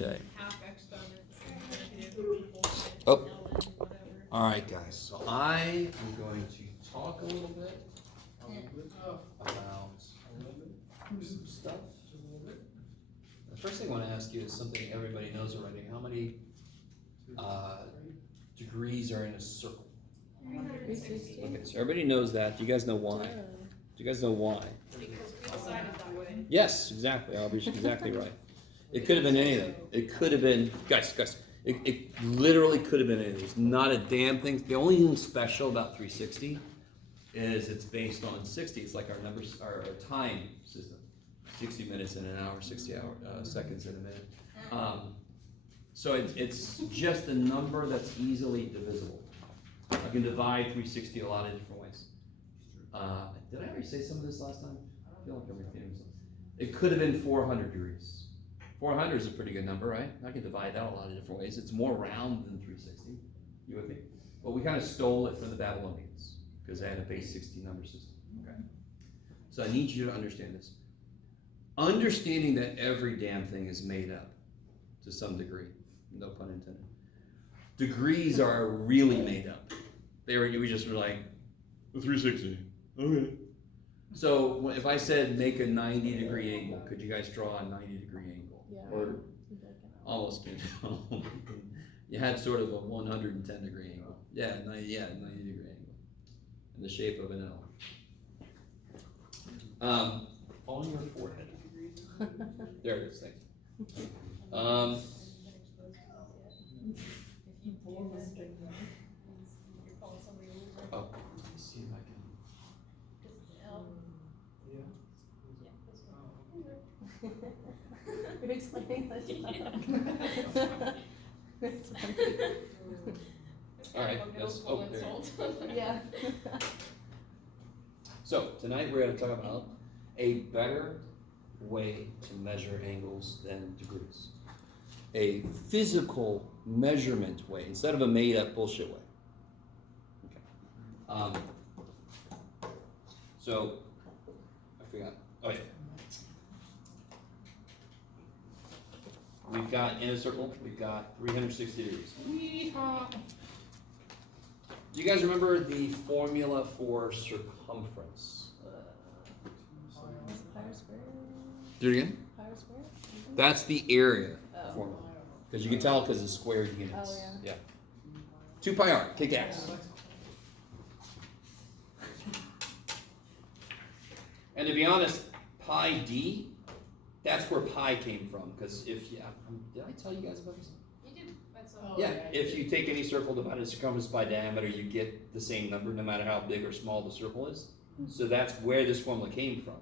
Okay. Half exponents. Oh. All right, guys. So I am going to talk a little bit about some stuff. The first thing I want to ask you is something everybody knows already. How many degrees are in a circle? 360. Okay, so everybody knows that. Do you guys know why? Do you guys know why? Because we decided that way. Yes, exactly. Albie's exactly right. It could have been anything. It could have been, guys. It literally could have been anything. There's not a damn thing. The only thing special about 360 is it's based on 60. It's like our numbers, our time system. 60 minutes in an hour, 60 seconds in a minute. So it's just a number that's easily divisible. I can divide 360 a lot of different ways. Did I already say some of this last time? I feel like I'm repeating something. It could have been 400 degrees. 400 is a pretty good number, right? I can divide that a lot of different ways. It's more round than 360. You with me? But we kind of stole it from the Babylonians because they had a base 60 number system. Okay. So I need you to understand this. Understanding that every damn thing is made up to some degree, no pun intended. Degrees are really made up. We just were like, 360. Okay. So if I said make a 90-degree angle, could you guys draw a 90-degree angle? Yeah. Or almost came down. You had sort of a 110-degree angle. Yeah, 90-degree angle. In the shape of an L. On your forehead. There it is, thank you. Oh, let me see if I can. You're explaining this. All right, that's, oh, there. Yeah. So tonight we're going to talk about a better way to measure angles than degrees. A physical measurement way instead of a made-up bullshit way. Okay. So I forgot. Oh yeah. We've got in a circle. We've got 360 degrees. Wee-haw. Do you guys remember the formula for circumference? Pi squared? Do it again. Pi squared? That's the area Oh. formula. Because you can tell because it's squared units. Oh, yeah. 2 pi r, kick ass. And to be honest, pi d, that's where pi came from. Because if, did I tell you guys about this? You did. Yeah, if you take any circle divided circumference by diameter, you get the same number no matter how big or small the circle is. So that's where this formula came from.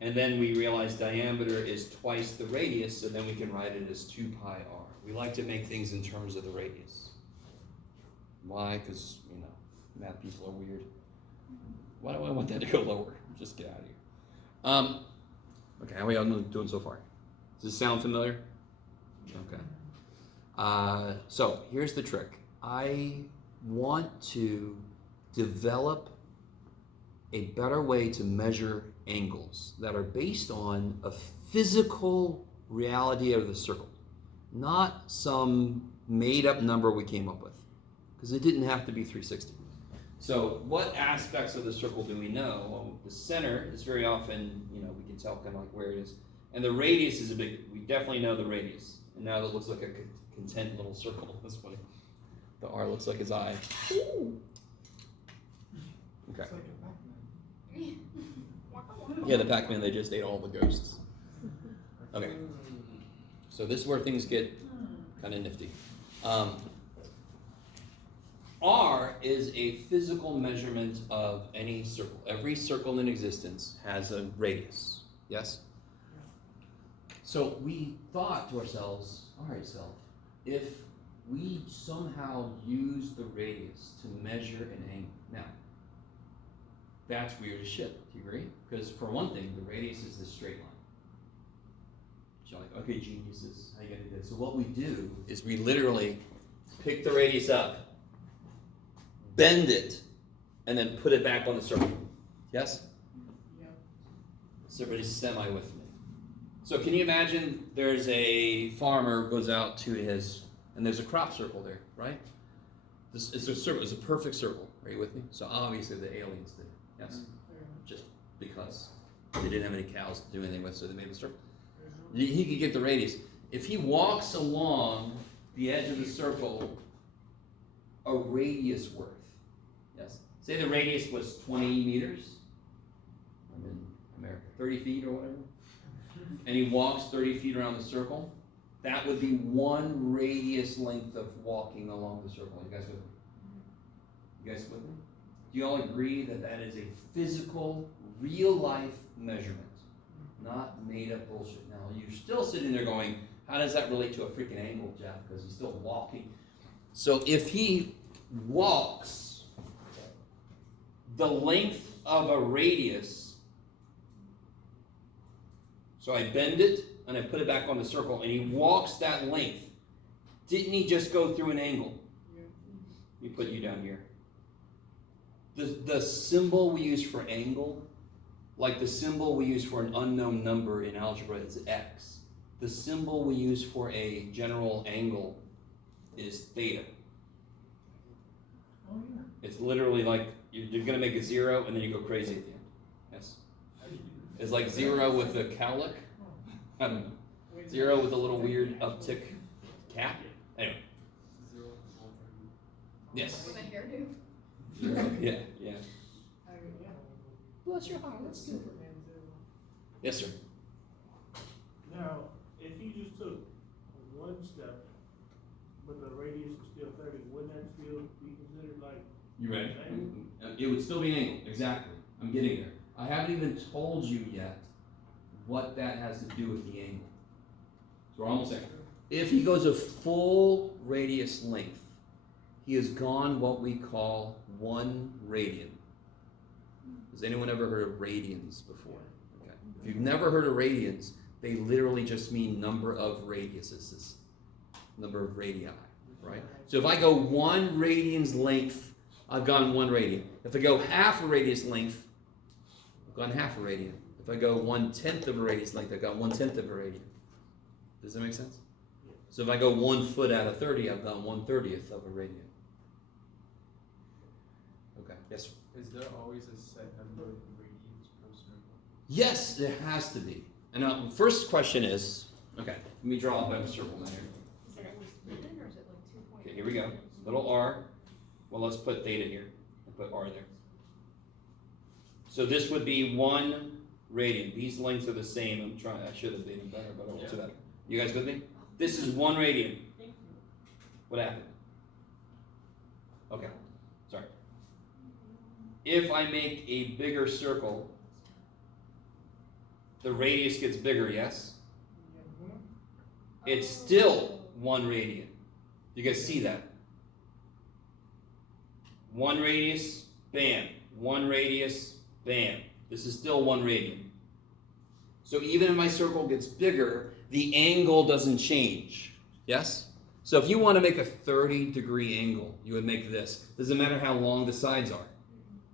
And then we realized diameter is twice the radius, so then we can write it as 2 pi r. We like to make things in terms of the radius. Why? Because, math people are weird. Why do I want that to go lower? Just get out of here. Okay, how are y'all doing so far? Does this sound familiar? Okay. So here's the trick. I want to develop a better way to measure angles that are based on a physical reality of the circle, not some made-up number we came up with, because it didn't have to be 360. So what aspects of the circle do we know? Well, the center is very often, we can tell kind of like where it is. And the radius is we definitely know the radius. And now that looks like a content little circle. That's funny. The R looks like his eye. Okay. Yeah, the Pac-Man, they just ate all the ghosts. Okay. So this is where things get kind of nifty. R is a physical measurement of any circle. Every circle in existence has a radius. Yes? So we thought to ourselves, all right, self, if we somehow use the radius to measure an angle. Now, that's weird as shit. Do you agree? Because for one thing, the radius is the straight line. So you're like, okay, geniuses, how you gonna do this? So what we do is we literally pick the radius up, bend it, and then put it back on the circle. Yes? Yep. So everybody's semi with me. So can you imagine there's a farmer goes out to his, and there's a crop circle there, right? This is a circle, it's a perfect circle. Are you with me? So obviously the aliens did it, yes? Just because they didn't have any cows to do anything with, so they made a circle. He could get the radius. If he walks along the edge of the circle a radius worth, yes? Say the radius was 20 meters. I'm in America, 30 feet or whatever. And he walks 30 feet around the circle. That would be one radius length of walking along the circle. You guys with me? You guys with me? Do you all agree that that is a physical, real life measurement? Not made up bullshit. Now, you're still sitting there going, how does that relate to a freaking angle, Jeff? Because he's still walking. So if he walks the length of a radius, so I bend it and I put it back on the circle and he walks that length, didn't he just go through an angle? Let me put you down here. The symbol we use for angle, like the symbol we use for an unknown number in algebra is x. The symbol we use for a general angle is theta. Oh, yeah. It's literally like you're going to make a 0 and then you go crazy at the end. Yes. It's like 0 with a cowlick. I don't know. 0 with a little weird uptick cap. Anyway. Yes. With a hairdo. Yeah, yeah. Bless your heart. That's good. Yes, sir. Now, if you just took one step, but the radius is still 30, wouldn't that still be considered like? You ready? an angle? It would still be an angle. Exactly. I'm getting there. I haven't even told you yet what that has to do with the angle. So we're almost there. If he goes a full radius length, he has gone what we call 1 radian. Has anyone ever heard of radians before? Okay. If you've never heard of radians, they literally just mean number of radiuses, number of radii, right? So if I go 1 radian's length, I've gone 1 radian. If I go half a radius length, I've gone half a radian. If I go 1/10 of a radius length, I've got 1/10 of a radian. Does that make sense? So if I go 1 foot out of 30, I've gone 1/30th of a radian. Okay, yes, sir. Is there always a set number of radians per circle? Yes, there has to be. And now, first question is, okay, let me draw a better circle now here. Is it always hidden or is it like 2 Okay, here we go. Little r. Well, let's put theta here and put r there. So this would be 1 radian. These lengths are the same. I should have been better, but I won't do that. You guys with me? This is 1 radian. What happened? Okay, sorry. If I make a bigger circle, the radius gets bigger, yes? It's still 1 radian. You guys see that? 1 radius, bam. 1 radius, bam. This is still 1 radian. So even if my circle gets bigger, the angle doesn't change. Yes? So if you want to make a 30-degree angle, you would make this. Doesn't matter how long the sides are.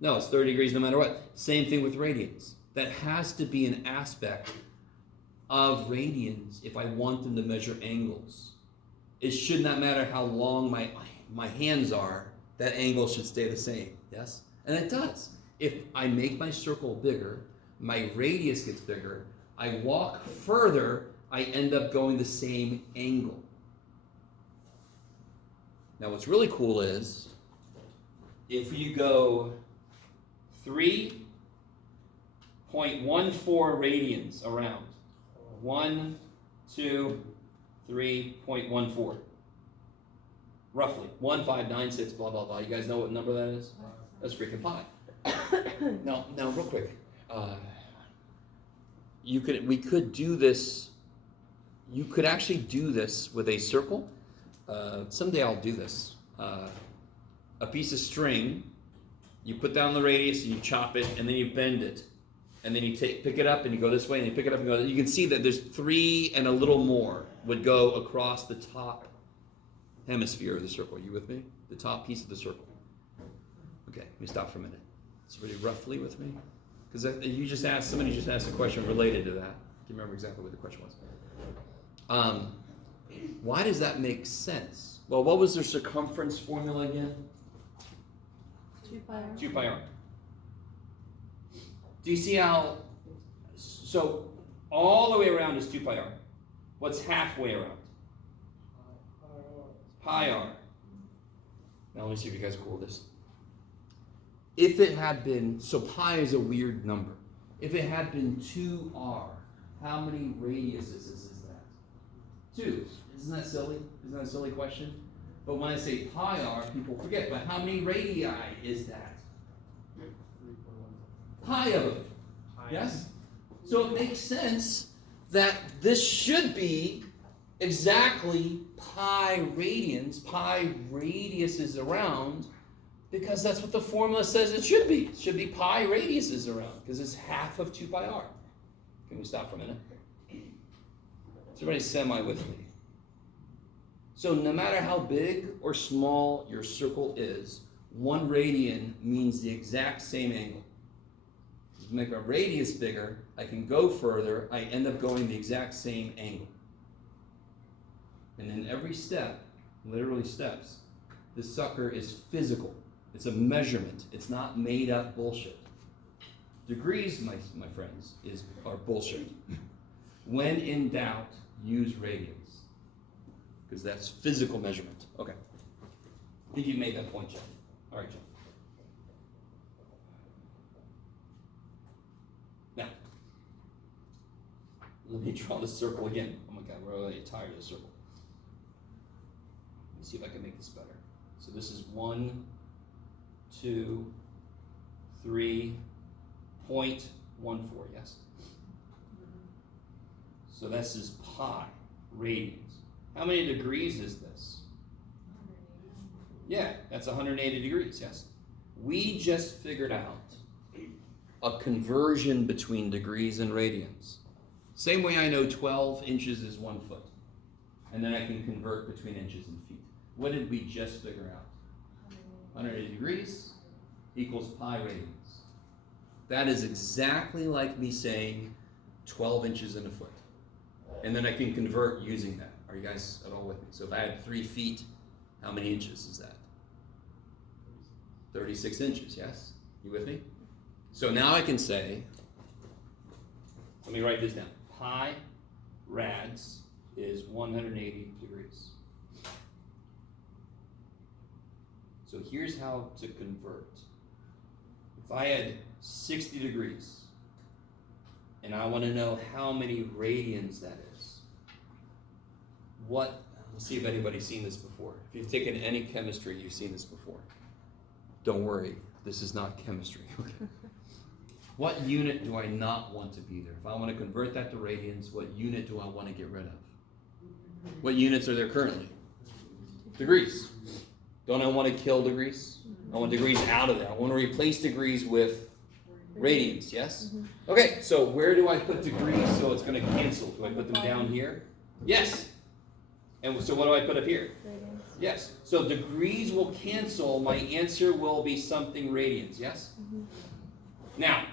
No, it's 30 degrees no matter what. Same thing with radians. That has to be an aspect of radians if I want them to measure angles. It should not matter how long my hands are, that angle should stay the same. Yes? And it does. If I make my circle bigger, my radius gets bigger, I walk further, I end up going the same angle. Now what's really cool is, if you go 3.14 radians around, 1, 2, 3.14, roughly, 1596, blah, blah, blah. You guys know what number that is? That's freaking pi. Now, real quick, we could do this. You could actually do this with a circle. Someday I'll do this. A piece of string, you put down the radius and you chop it, and then you bend it, and then you pick it up and you go this way, and you pick it up and go. You can see that there's 3 and a little more would go across the top hemisphere of the circle. You with me? The top piece of the circle. Okay, let me stop for a minute. Somebody roughly with me? Because somebody just asked a question related to that. can't remember exactly what the question was. Why does that make sense? Well, what was their circumference formula again? 2 pi r. 2 pi r. Do you see how, so all the way around is 2 pi r. What's halfway around? Pi r. Now let me see if you guys are cool with this. If it had been, so pi is a weird number. If it had been 2r, how many radiuses is that? 2. Isn't that silly? Isn't that a silly question? But when I say pi r, people forget. But how many radii is that? Pi of them. Yes? So it makes sense that this should be exactly pi radians, pi radiuses around, because that's what the formula says it should be. It should be pi radiuses around, because it's half of 2 pi r. Can we stop for a minute? Is everybody semi with me? So no matter how big or small your circle is, 1 radian means the exact same angle. To make a radius bigger, I can go further, I end up going the exact same angle. And in every step, literally steps, this sucker is physical. It's a measurement. It's not made up bullshit. Degrees, my friends, are bullshit. When in doubt, use radians. Because that's physical measurement. Okay. I think you made that point, Jeff. All right, Jeff. Now, let me draw the circle again. Oh my God, we're already tired of the circle. Let's see if I can make this better. So this is 1, 2, 3.14, yes? So this is pi radians. How many degrees is this? Yeah, that's 180 degrees, yes? We just figured out a conversion between degrees and radians. Same way I know 12 inches is 1 foot. And then I can convert between inches and feet. What did we just figure out? 180 degrees equals pi radians. That is exactly like me saying 12 inches in a foot. And then I can convert using that. Are you guys at all with me? So if I had 3 feet, how many inches is that? 36 inches, yes? You with me? So now I can say, let me write this down. Pi rads is 180 degrees. So here's how to convert. If I had 60 degrees, and I want to know how many radians that is, let's see if anybody's seen this before. If you've taken any chemistry, you've seen this before. Don't worry, this is not chemistry. What unit do I not want to be there? If I want to convert that to radians, what unit do I want to get rid of? What units are there currently? Degrees. Don't I want to kill degrees? I want degrees out of there. I want to replace degrees with radians, yes? Okay, so where do I put degrees so it's going to cancel? Do I put them down here? Yes. And so what do I put up here? Radians. Yes. So degrees will cancel. My answer will be something radians, yes? Now,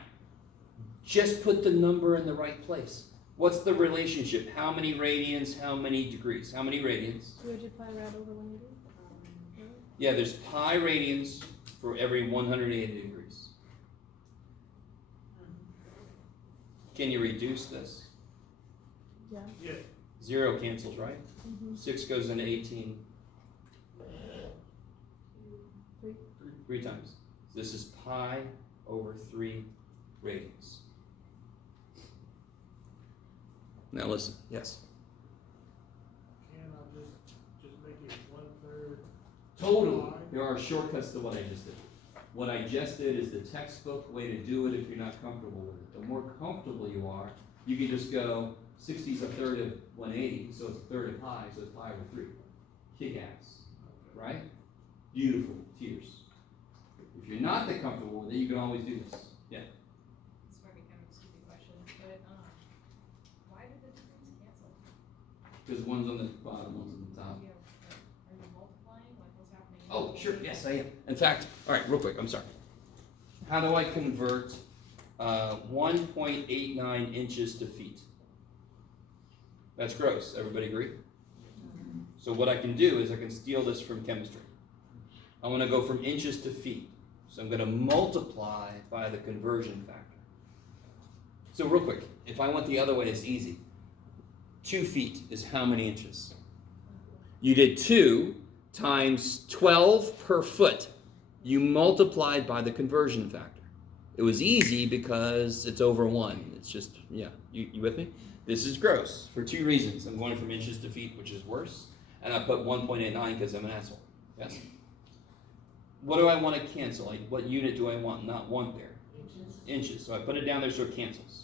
just put the number in the right place. What's the relationship? How many radians, how many degrees? How many radians? 200 pi rad over 180. Yeah, there's pi radians for every 180 degrees. Can you reduce this? Yeah. Yeah. 0 cancels, right? 6 goes into 18 3. 3 times. This is pi over 3 radians. Now listen, yes. Can I just make it 1/3? Totally. There are shortcuts to what I just did. What I just did is the textbook way to do it if you're not comfortable with it. The more comfortable you are, you can just go 60 is a third of 180, so it's a third of pi, so it's pi over 3. Kick ass. Right? Beautiful. Tears. If you're not that comfortable with it, you can always do this. Yeah. This might be kind of a stupid question, but why did the degrees cancel? Because one's on the bottom, one's on the top. You know, are you multiplying? Like what's happening? Oh, sure. Yes, I am. In fact, all right, real quick. I'm sorry. How do I convert 1.89 inches to feet? That's gross. Everybody agree? So what I can do is I can steal this from chemistry. I want to go from inches to feet. So I'm going to multiply by the conversion factor. So real quick, if I went the other way, it's easy. 2 feet is how many inches? You did 2 times 12 per foot. You multiplied by the conversion factor. It was easy because it's over 1. It's just, yeah, you with me? This is gross for 2 reasons. I'm going from inches to feet, which is worse. And I put 1.89 because I'm an asshole. Yes? What do I want to cancel? Like, what unit do I not want there? Inches. So I put it down there so it cancels.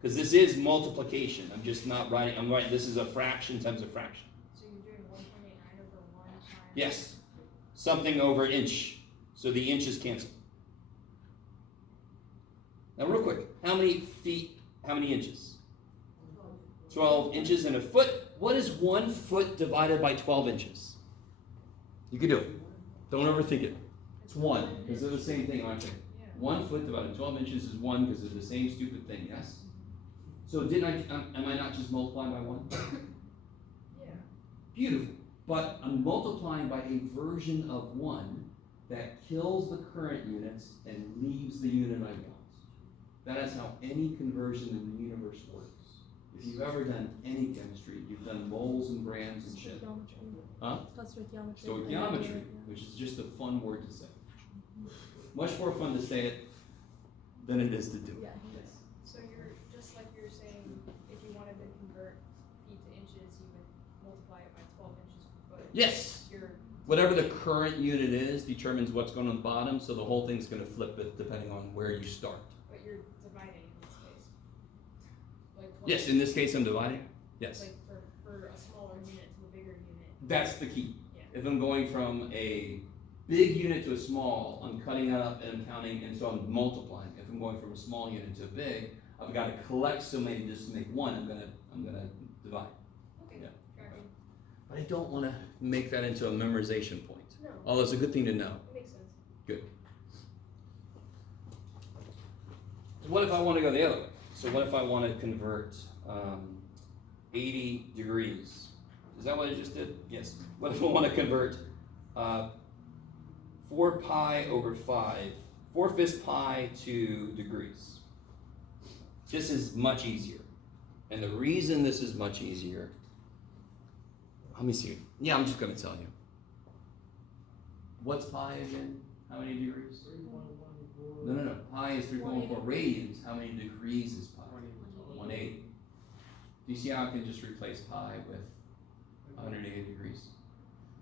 Because this is multiplication. I'm just not writing. I'm writing. This is a fraction times a fraction. So you're doing 1.89 over 1 times? Yes. Something over an inch. So the inches cancel. Now, real quick. How many feet? How many inches? 12 inches in a foot. What is 1 foot divided by 12 inches? You can do it. Don't overthink it. It's 1, because they're the same thing, aren't they? Yeah. 1 foot divided by 12 inches is 1, because they're the same stupid thing, yes? So am I not just multiplying by 1? Yeah. Beautiful. But I'm multiplying by a version of 1 that kills the current units and leaves the unit I want. That is how any conversion in the universe works. If you've ever done any chemistry, you've done moles and grams and shit. Huh? Stoichiometry. Stoichiometry, which is just a fun word to say. Much more fun to say it than it is to do it. Yeah. So you're, just like you're saying, if you wanted to convert feet to inches, you would multiply it by 12 inches per foot. Yes. You're, Whatever the current unit is determines what's going on the bottom, so the whole thing's going to flip it depending on where you start. but you're dividing in this case. Like 20, Yes, in this case I'm dividing. Yes. Like for a smaller unit to a bigger unit. That's the key. Yeah. If I'm going from a big unit to a small, I'm cutting that up and I'm counting, and so I'm multiplying. If I'm going from a small unit to a big, I've got to collect so many just to make 1. I'm gonna divide. Okay. Yeah. Tracking. But I don't want to make that into a memorization point. No. Although it's a good thing to know. It makes sense. Good. What if I want to go the other way? So what if I want to convert 80 degrees? Is that what I just did? Yes. What if I want to convert 4 pi over 5, 4/5 pi to degrees? This is much easier. And the reason this is much easier, let me see. Yeah, I'm just going to tell you. What's pi again? How many degrees? 3.14. No. Pi is 3.14 radians. How many degrees is pi? 180. Do you see how I can just replace pi with 180 degrees?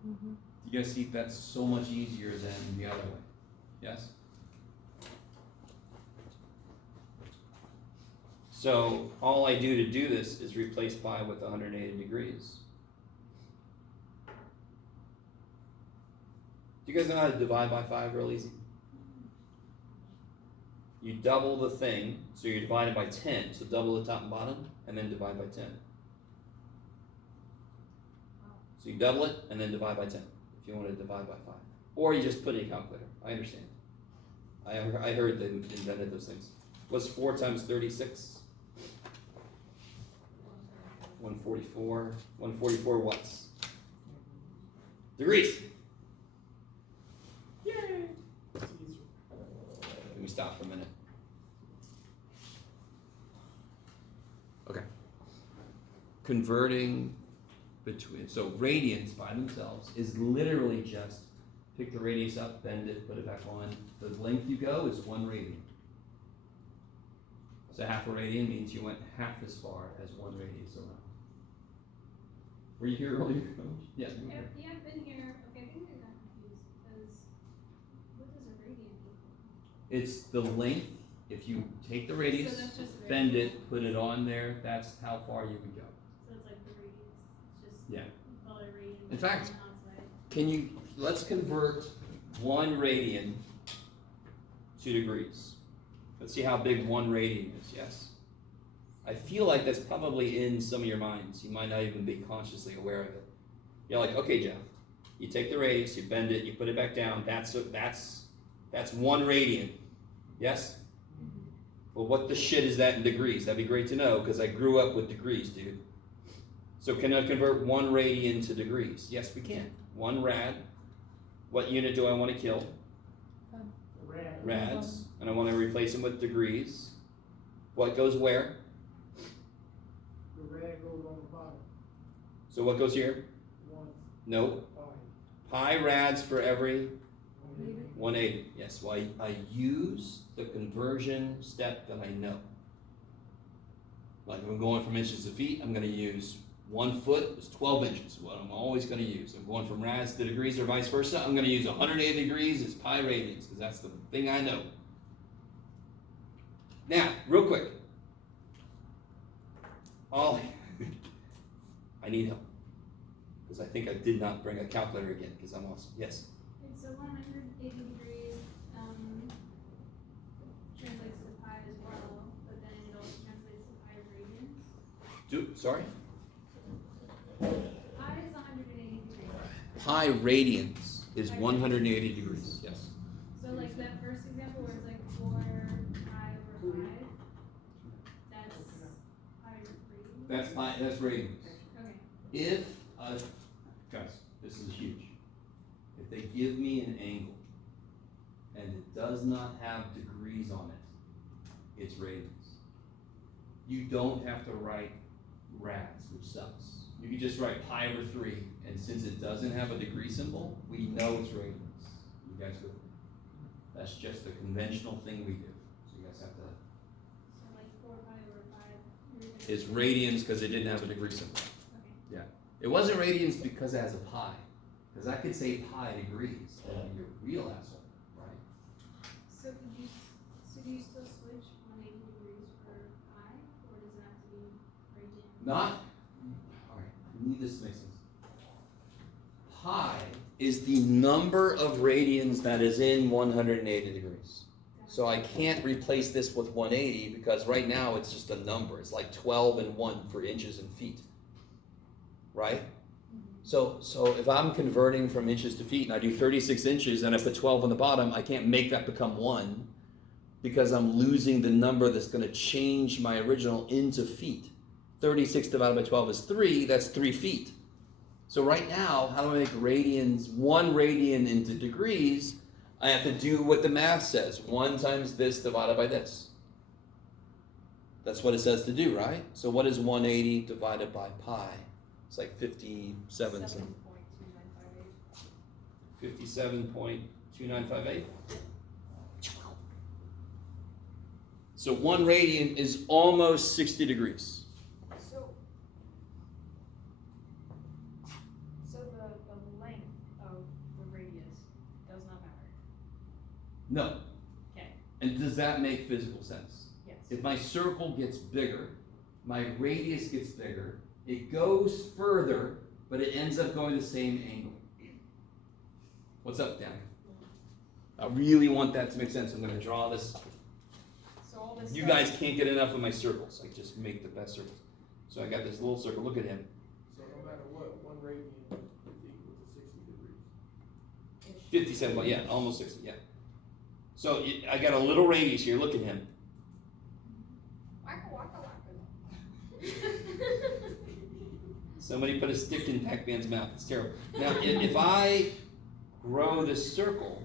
Mm-hmm. You guys see that's so much easier than the other way. Yes? So all I do to do this is replace pi with 180 degrees. Do you guys know how to divide by 5 real easy? You double the thing, so you're divided by 10, so double the top and bottom, and then divide by 10. So you double it, and then divide by 10, if you want to divide by 5. Or you just put in a calculator, I understand. I heard they invented those things. What's 4 times 36? 144. 144 what's? Degrees. Yay! It's easier. Let me stop for a minute. Okay. Converting between, so radians by themselves is literally just pick the radius up, bend it, put it back on. The length you go is 1 radian. So half a radian means you went half as far as 1 radius around. Were you here earlier? Yeah. you were here. Yeah, I've been here. Okay, I think I got confused because what does a radian equal? It's the length. If you take the radius, So that's just the bend radius. it, put it on there, that's how far you can go. So it's like the radius. It's just Yeah. we call it a radian. In fact, outside. Let's convert 1 radian to degrees. Let's see how big 1 radian is, yes? I feel like that's probably in some of your minds. You might not even be consciously aware of it. You're like, okay, Jeff, you take the radius, you bend it, you put it back down, that's 1 radian, yes? Well, what the shit is that in degrees? That'd be great to know, because I grew up with degrees, dude. So can I convert 1 radian to degrees? Yes, we can. 1 rad. What unit do I want to kill? The rad. Rads. And I want to replace them with degrees. What goes where? The rad goes on the bottom, So what goes here? 1 Nope. pi. Pi rads for every 180. 180. Yes, well, I use the conversion step that I know. Like if I'm going from inches to feet, I'm going to use 1 foot is 12 inches, what I'm always going to use. I'm going from rads to degrees or vice versa. I'm going to use 180 degrees as pi radians because that's the thing I know. Now, real quick. I need help because I think I did not bring a calculator again because I'm awesome. Yes? It's a 180 degrees, translates to pi as well, but then it also translates to pi radians. Sorry? Pi is 180 degrees. Pi radians is 180 degrees. Yes. So like that first example where it's like 4 pi over 5, that's pi radians? That's radians. Okay. If, guys, this is huge. If they give me an angle and it does not have degrees on it, it's radians. You don't have to write rads, which sucks. You can just write pi over 3, and since it doesn't have a degree symbol, we know it's radians. You guys with me? That's just the conventional thing we do. So you guys have to. So like 4 pi over 5. It's radians because it didn't have a degree symbol. Okay. It wasn't radians because it has a pi. Because I could say pi degrees, and you're a real asshole, right? So do you still switch 180 degrees for pi, or does it have to be radian? Not, alright, I need this to make sense. Pi is the number of radians that is in 180 degrees. So I can't replace this with 180 because right now it's just a number. It's like 12 and 1 for inches and feet. Right? So if I'm converting from inches to feet and I do 36 inches and I put 12 on the bottom, I can't make that become 1 because I'm losing the number that's going to change my original into feet. 36 divided by 12 is 3, that's 3 feet. So right now, how do I make radians, 1 radian into degrees? I have to do what the math says. 1 times this divided by this. That's what it says to do, right? So what is 180 divided by pi? It's like 57 something. 57.2958. So 1 radian is almost 60 degrees. So the length of the radius does not matter. No. Okay. And does that make physical sense? Yes. If my circle gets bigger, my radius gets bigger, it goes further, but it ends up going the same angle. What's up, Dan? I really want that to make sense. I'm going to draw this. So all this You stuff- guys can't get enough of my circles. I just make the best circles. So I got this little circle. Look at him. So no matter what, 1 radian is equal to 60 degrees. 57, but yeah, almost 60, yeah. So I got a little radius here. Look at him. Waka, waka, waka. Somebody put a stick in Pac-Man's mouth. It's terrible. Now, if I grow this circle,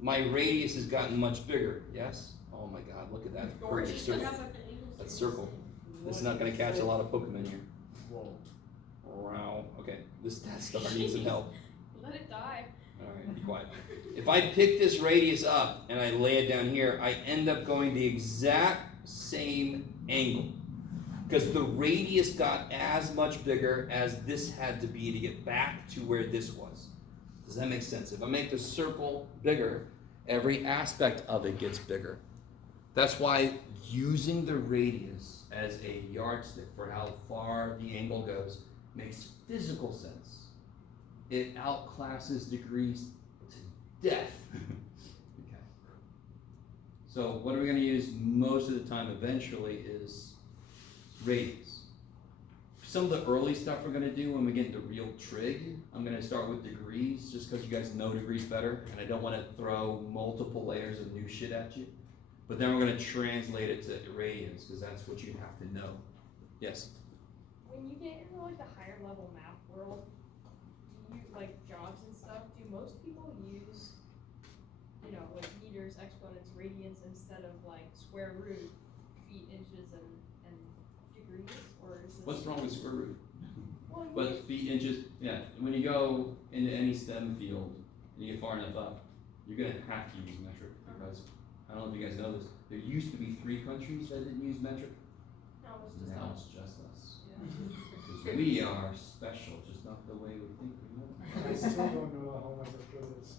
my radius has gotten much bigger. Yes? Oh my God, look at that perfect circle. That circle. This is not going to catch a lot of Pokemon here. Whoa. Wow. Okay, this Death Star needs some help. Let it die. All right, be quiet. If I pick this radius up and I lay it down here, I end up going the exact same angle. Because the radius got as much bigger as this had to be to get back to where this was. Does that make sense? If I make the circle bigger, every aspect of it gets bigger. That's why using the radius as a yardstick for how far the angle goes makes physical sense. It outclasses degrees to death. Okay. So what are we going to use most of the time eventually is radius. Some of the early stuff we're going to do when we get into real trig, I'm going to start with degrees just because you guys know degrees better and I don't want to throw multiple layers of new shit at you. But then we're going to translate it to radians because that's what you have to know. Yes? when you get into like the higher level math world, do you like jobs and stuff? Do most people use, you know, like meters, exponents, radians instead of like square root, feet, inches, and degrees, or is this? What's wrong with square root? Well, you But feet, inches, yeah, when you go into any STEM field, and you get far enough up, you're gonna have to use metric, because, I don't know if you guys know this, there used to be 3 countries that didn't use metric, no, it's just now not. it's just us. Yeah. Because we are special, just not the way we think we are. I still don't know how much it is.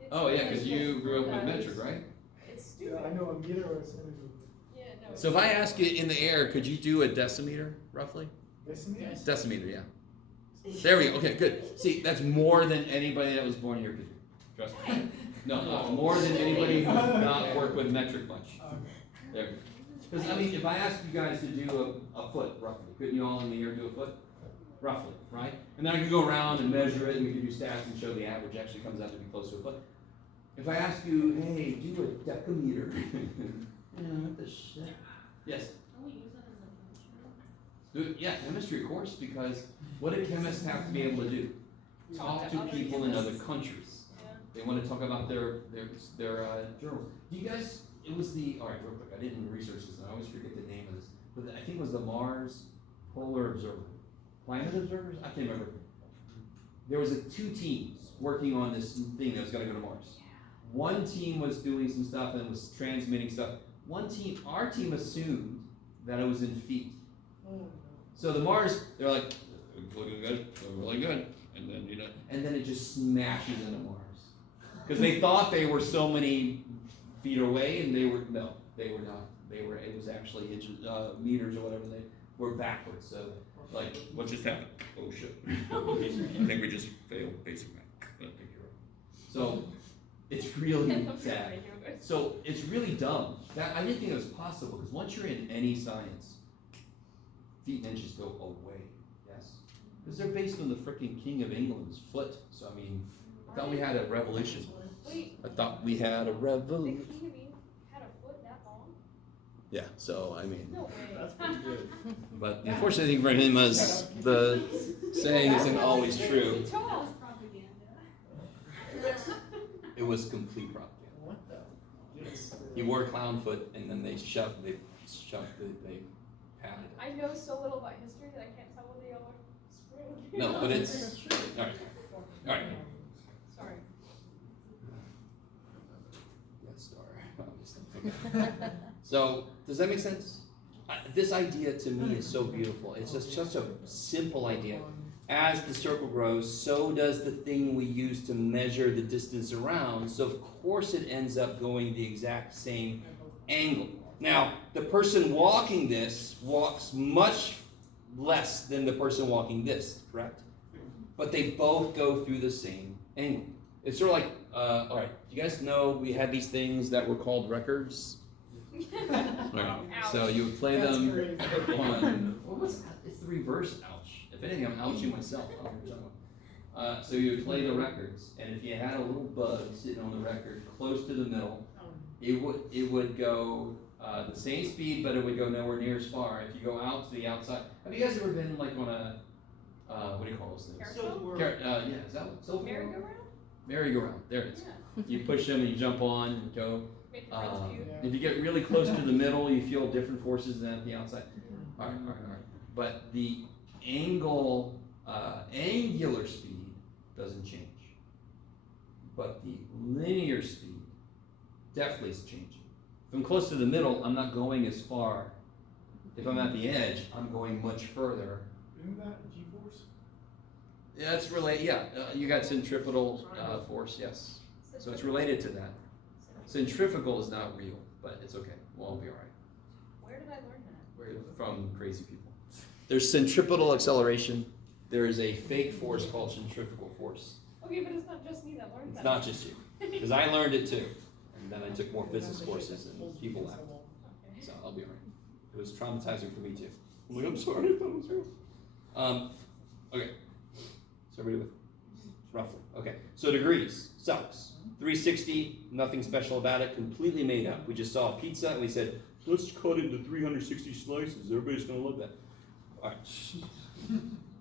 It's Oh, yeah, really because you just- grew up with yeah, metric, right? It's stupid. Yeah, I know a meter or a centimeter. Yeah, no. So if I ask you in the air, could you do a decimeter, roughly? Decimeter? Decimeter, yeah. There we go, okay, good. See, that's more than anybody that was born here could do, trust me. No, more than anybody who's not worked with metric much. There. Because, I mean, if I asked you guys to do a foot, roughly, couldn't you all in the air do a foot? Roughly, right? And then I could go around and measure it, and we could do stats and show the average actually comes out to be close to a foot. If I ask you, hey, do a decameter, what the shit? Yes? Don't we use that as a Yeah, chemistry, of course, because what do chemists have to be able to do? Talk to other people in other chemists. countries. Yeah. They want to talk about their journals. Do you guys? It was all right. Real quick, I didn't research this, and I always forget the name of this. But I think it was the Mars Polar Observer, Climate Observers. I can't remember. There was 2 teams working on this thing that was going to go to Mars. One team was doing some stuff and was transmitting stuff. One team, our team, assumed that it was in feet. So the Mars, they're like, looking good, really good, and then and then it just smashes into Mars because they thought they were so many feet away, and they were not. It was actually inches, meters or whatever. They were backwards. So like, what just happened? Oh shit! I think we just failed basic math. I think you're right. So it's really sad. So it's really dumb. That I didn't think it was possible, because once you're in any science, feet and inches go away. Yes, because they're based on the freaking King of England's foot. So I mean, I thought we had a revolution. Wait, I thought we had a the revolution. King of England had a foot that long? Yeah. So I mean, No way. That's pretty good. but the unfortunate thing for him is the saying isn't always true. He's tall. That's propaganda. It was complete propaganda. What the? Yes. He wore a clown foot, and then they patted it. I know so little about history that I can't tell whether y'all are screwed. No, but it's all right. All right. Sorry. Yes, star. Okay. So, does that make sense? This idea to me is so beautiful. It's just such a simple idea. As the circle grows, so does the thing we use to measure the distance around. So, of course, it ends up going the exact same angle. Now, the person walking this walks much less than the person walking this, correct? But they both go through the same angle. It's sort of like, all right, you guys know we had these things that were called records? Right. So you would play them on, it's the reverse ouch. If anything, I'm ouching myself. I don't know what you're talking about. So you would play the records, and if you had a little bug sitting on the record close to the middle, it would go the same speed, but it would go nowhere near as far. If you go out to the outside, have you guys ever been like on a what do you call those things? Carousel? Yeah, is that what Silver? Merry-go-round? Merry-go-round. There it is. Yeah. You push them and you jump on and go. Make the friends cute. If you get really close to the middle, you feel different forces than at the outside. All right. But the angular speed doesn't change. But the linear speed definitely is changing. If I'm close to the middle, I'm not going as far. If I'm at the edge, I'm going much further. Isn't that G-force? Yeah, it's related. Yeah, you got centripetal force. Yes, so it's related to that. Centrifugal is not real, but it's okay. We'll all be all right. Where did I learn that? From crazy people. There's centripetal acceleration. There is a fake force called centrifugal force. Okay, but it's not just me that learned It's that. not just you, because I learned it too, and then I took more physics courses, and people laughed. Okay. So I'll be all right. It was traumatizing for me too. I'm like, I'm sorry, I thought it was real. Okay. So everybody with roughly. Okay. So degrees sucks. 360, nothing special about it, completely made up. We just saw a pizza and we said, let's cut it into 360 slices. Everybody's gonna love that. Alright.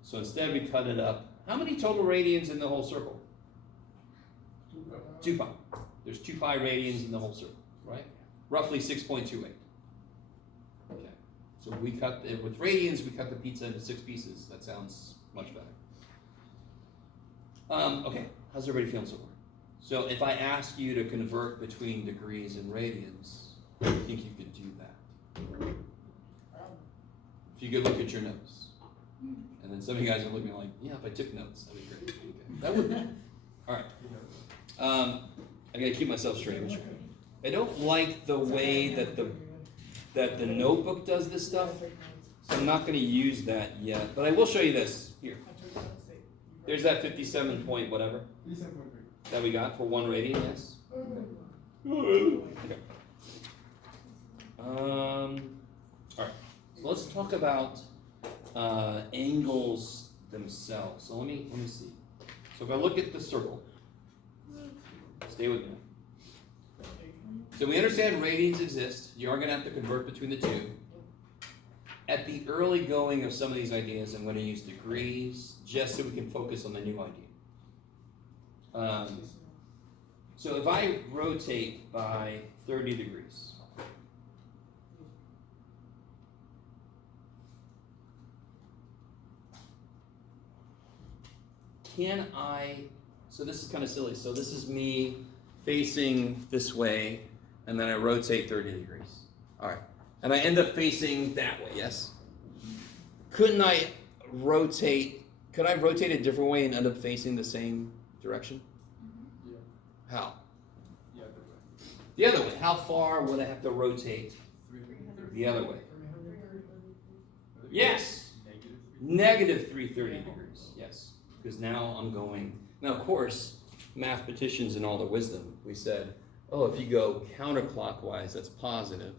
So instead we cut it up. How many total radians in the whole circle? 2 pi. There's 2 pi radians in the whole circle, right? Roughly 6.28. Okay. So we cut, with radians, we cut the pizza into 6 pieces. That sounds much better. Okay, how's everybody feeling so far? So if I ask you to convert between degrees and radians, I think you could do that. If you could look at your notes. And then some of you guys are looking like, yeah, if I took notes, that'd be great. Okay. That would be. All right. I gotta keep myself straight. I don't like the way that the notebook does this stuff, so I'm not gonna use that yet. But I will show you this here. There's that 57 point whatever that we got for 1 radian. Yes. Okay. All right. So let's talk about angles themselves. So let me see. So if I look at the circle, stay with me. So we understand radians exist. You are going to have to convert between the two. At the early going of some of these ideas, I'm going to use degrees just so we can focus on the new idea. So if I rotate by 30 degrees, so this is kind of silly. So this is me facing this way, and then I rotate 30 degrees. All right. And I end up facing that way, yes? Could I rotate a different way and end up facing the same direction? Yeah. How? The other way. The other way. How far would I have to rotate 300. the other way? Yes! Negative 330 degrees, yes. Because now I'm going, now of course, mathematicians in all their wisdom, we said, oh, if you go counterclockwise, that's positive.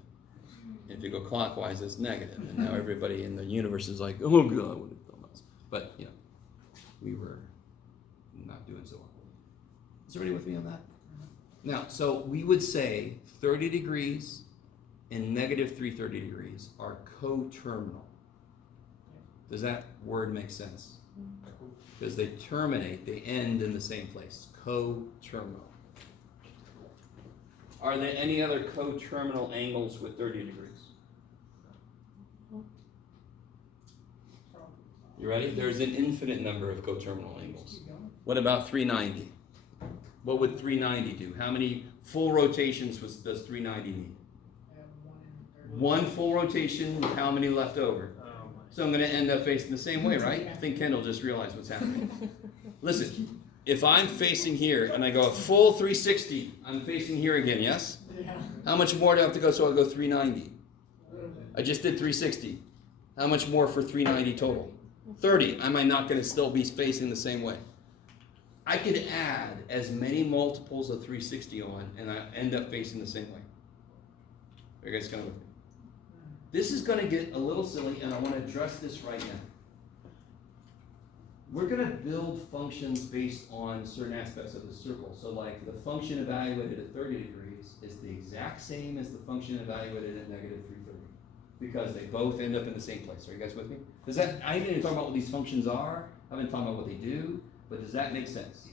And if you go clockwise, that's negative. And now everybody in the universe is like, oh God, what have done this? But, you know, we were not doing so well. Is everybody with me on that? Now, so we would say 30 degrees and negative 330 degrees are coterminal. Does that word make sense? Because they terminate, they end in the same place. Coterminal. Are there any other coterminal angles with 30 degrees? You ready? There's an infinite number of coterminal angles. What about 390? What would 390 do? How many full rotations does 390 need? 1 full rotation, how many left over? So I'm going to end up facing the same way, right? I think Kendall just realized what's happening. Listen, if I'm facing here and I go a full 360, I'm facing here again, yes? How much more do I have to go so I'll go 390? I just did 360. How much more for 390 total? 30. Am I not going to still be facing the same way? I could add as many multiples of 360 on and I end up facing the same way. Are you guys kind of with me? This is going to get a little silly, and I want to address this right now. We're going to build functions based on certain aspects of the circle. So like the function evaluated at 30 degrees is the exact same as the function evaluated at negative 330 because they both end up in the same place. Are you guys with me? Does that, I haven't even talked about what these functions are. I haven't talked about what they do, but does that make sense?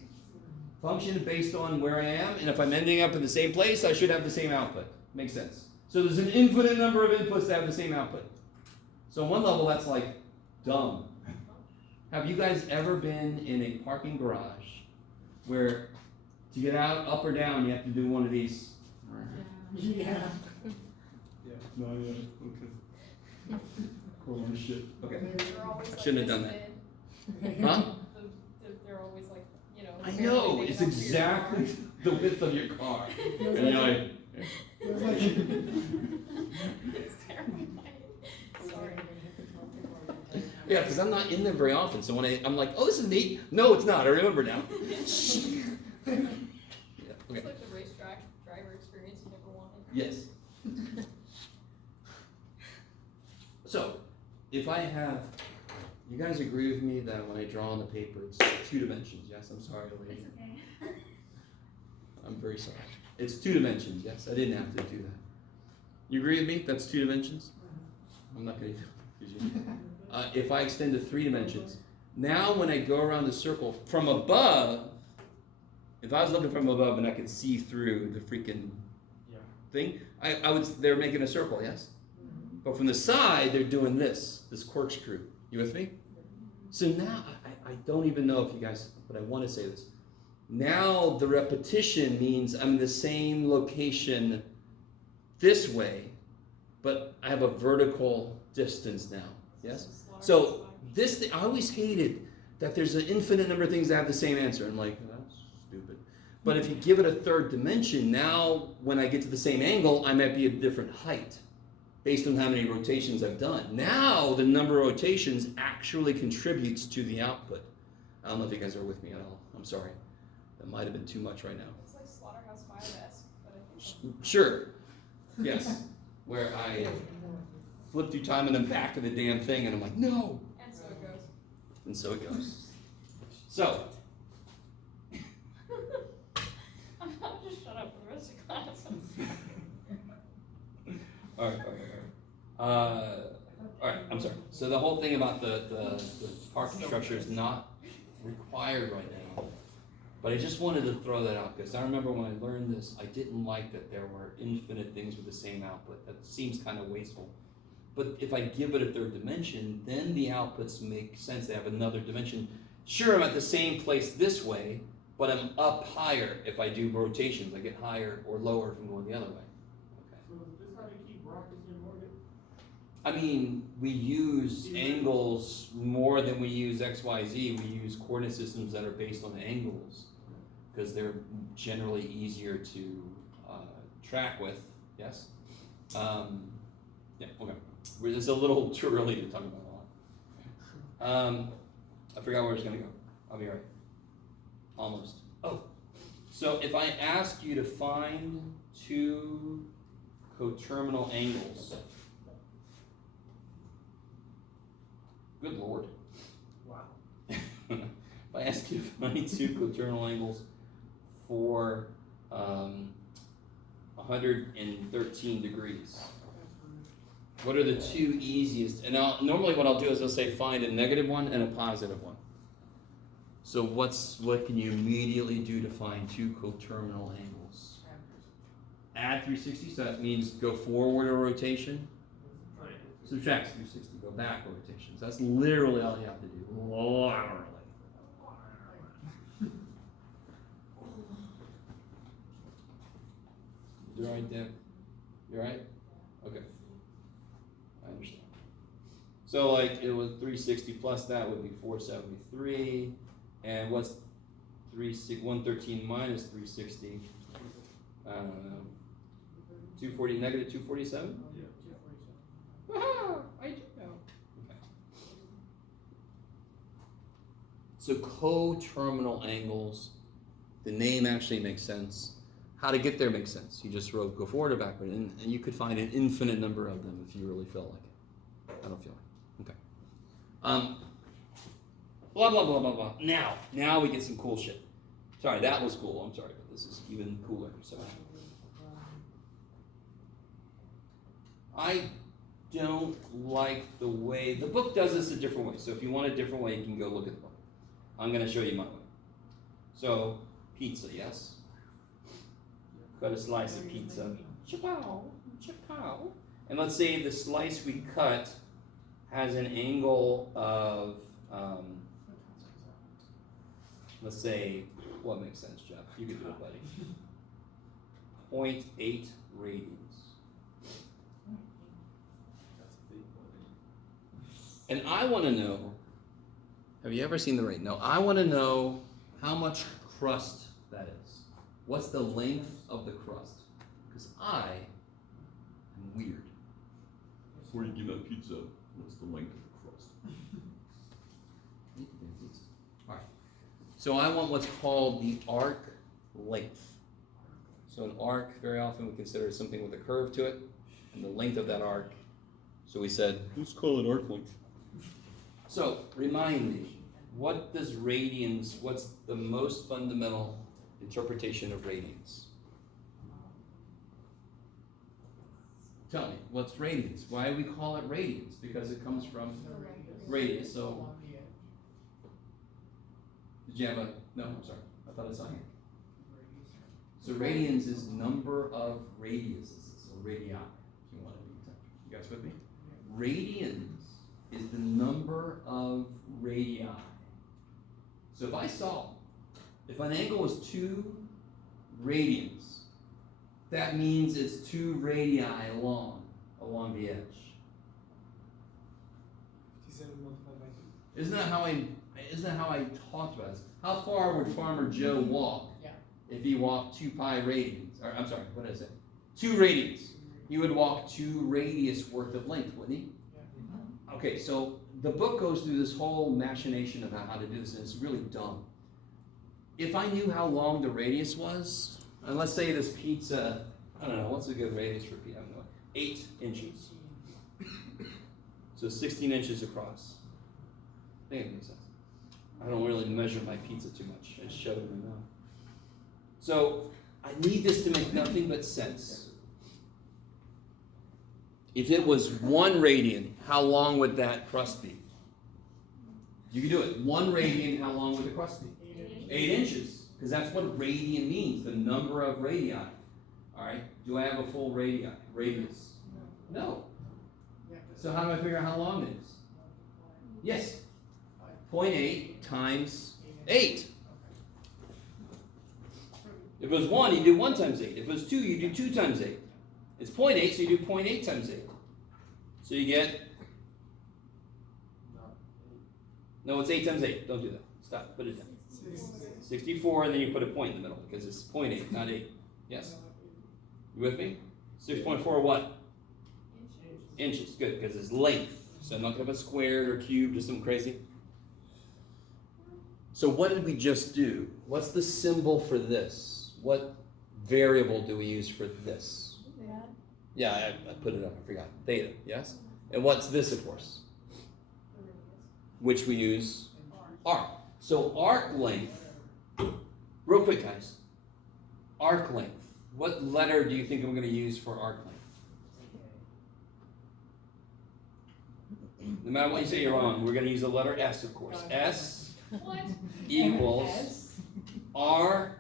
Function based on where I am, and if I'm ending up in the same place, I should have the same output. Makes sense. So there's an infinite number of inputs that have the same output. So on one level, that's like dumb. Have you guys ever been in a parking garage where to get out, up or down, you have to do one of these? Yeah. No, yeah. Okay. Holy shit. Okay. They're always like Shouldn't have this done that. thin. Huh? They're always like, you know. I barely know. big It's enough for your car. exactly the width of your car. And you're like, It's terrifying. Sorry. yeah, because I'm not in there very often. So when I'm like, oh, this is neat. No, it's not. I remember now. Yeah, okay. It's like the racetrack driver experience you never wanted. Yes. So, if I have, you guys agree with me that when I draw on the paper, it's 2 dimensions? Yes, I'm sorry, lady. It's okay. I'm very sorry. It's 2 dimensions. Yes, I didn't have to do that. You agree with me? That's 2 dimensions. I'm not going to confuse you. if I extend to 3 dimensions, now when I go around the circle from above, if I was looking from above and I could see through the freaking Yeah. thing, I would, they're making a circle, yes? But from the side, they're doing this corkscrew. You with me? So now, I don't even know if you guys, but I want to say this. Now the repetition means I'm in the same location this way, but I have a vertical distance now. Yes? So this thing, I always hated that there's an infinite number of things that have the same answer. I'm like, that's stupid. But if you give it a third dimension, now when I get to the same angle, I might be a different height based on how many rotations I've done. Now the number of rotations actually contributes to the output. I don't know if you guys are with me at all. I'm sorry. That might have been too much right now. It's like Slaughterhouse-Five-esque, but I think. Sure. Yes. Where I flip through time and then back to the damn thing, and I'm like, no. And so it goes. And so it goes. So, I'll just shut up for the rest of class. all right, I'm sorry. So the whole thing about the parking structure is not required right now. But I just wanted to throw that out because I remember when I learned this, I didn't like that there were infinite things with the same output. That seems kind of wasteful. But if I give it a third dimension, then the outputs make sense. They have another dimension. Sure, I'm at the same place this way, but I'm up higher if I do rotations. I get higher or lower from going the other way. Okay. So is this how they keep rockets in orbit? I mean, we use angles more than we use X, Y, Z. We use coordinate systems that are based on angles because they're generally easier to track with. Yes? Yeah, okay. It's a little too early to talk about a lot. I forgot where I was going to go. I'll be right. Almost. Oh. So if I ask you to find 2 coterminal angles. Good Lord. Wow. If I ask you to find 2 coterminal angles for 113 degrees, what are the 2 easiest? And normally what I'll do is I'll say find a negative one and a positive one. So what can you immediately do to find 2 coterminal angles? Add 360, so that means go forward a rotation. Subtract 360, go back a rotation. So that's literally all you have to do. Laterally. You alright, Dick? You alright? Okay. I understand. So like it was 360 plus that would be 473. And what's 113 minus 360? I don't know. 240 negative 247? Yeah. Aha! I do know. Okay. So coterminal angles, the name actually makes sense. How to get there makes sense. You just wrote go forward or backward, and you could find an infinite number of them if you really felt like it. I don't feel like it. Okay. Blah, blah, blah, blah, blah. Now we get some cool shit. Sorry, that was cool. I'm sorry, but this is even cooler. So I don't like the way, the book does this a different way. So if you want a different way, you can go look at the book. I'm going to show you my way. So, pizza, yes? Cut a slice of pizza. Chapow, chapow. And let's say the slice we cut has an angle of, let's say, what makes sense, Jeff? You can do it, buddy. 0.8 radians. That's a big one. And I want to know, have you ever seen the rate? No, I want to know how much crust that is. What's the length of the crust? Because I am weird. Before you give that pizza, what's the length of the crust? All right. So I want what's called the arc length. So an arc, very often we consider something with a curve to it, and the length of that arc. So we said, let's call it arc length. So remind me, what does radians, what's the most fundamental interpretation of radians? Tell me, what's radians? Why do we call it radians? Because it comes from radius. So, did you have a, no, I'm sorry. I thought I saw you. So radians is number of radiuses, or radii, if you want to be technical. You guys with me? Radians is the number of radii. So if an angle was 2 radians, that means it's 2 radii along the edge. 57 multiplied by 2. Isn't that how I talked about this? How far would Farmer Joe walk if he walked 2 pi radians? Or, I'm sorry, what did I say? 2 radians. He would walk 2 radius worth of length, wouldn't he? Okay, so the book goes through this whole machination about how to do this, and it's really dumb. If I knew how long the radius was, and let's say this pizza, I don't know, what's a good radius for pizza? I don't know, 8 inches. So 16 inches across. I think it makes sense. I don't really measure my pizza too much. I just shove it in my mouth. So I need this to make nothing but sense. If it was 1 radian, how long would that crust be? You can do it. 1 radian, how long would the crust be? 8 inches. Because that's what radian means, the number of radii. All right? Do I have a full radius? No. So how do I figure out how long it is? Yes. 0.8 times 8. If it was 1, you do 1 times 8. If it was 2, you do 2 times 8. It's 0.8, so you do 0.8 times 8. So you get... No, it's 8 times 8. Don't do that. Stop. Put it down. 64, and then you put a point in the middle, because it's 0.8, not 8. Yes? You with me? 6.4 what? Inches. Good, because it's length. So I'm not going to put squared or cubed or something crazy. So what did we just do? What's the symbol for this? What variable do we use for this? Yeah, I put it up. I forgot. Theta, yes? And what's this, of course? Which we use? Arc. So arc length, real quick, guys. Arc length. What letter do you think I'm going to use for arc length? No matter what you say you're wrong, we're going to use the letter S, of course. S equals R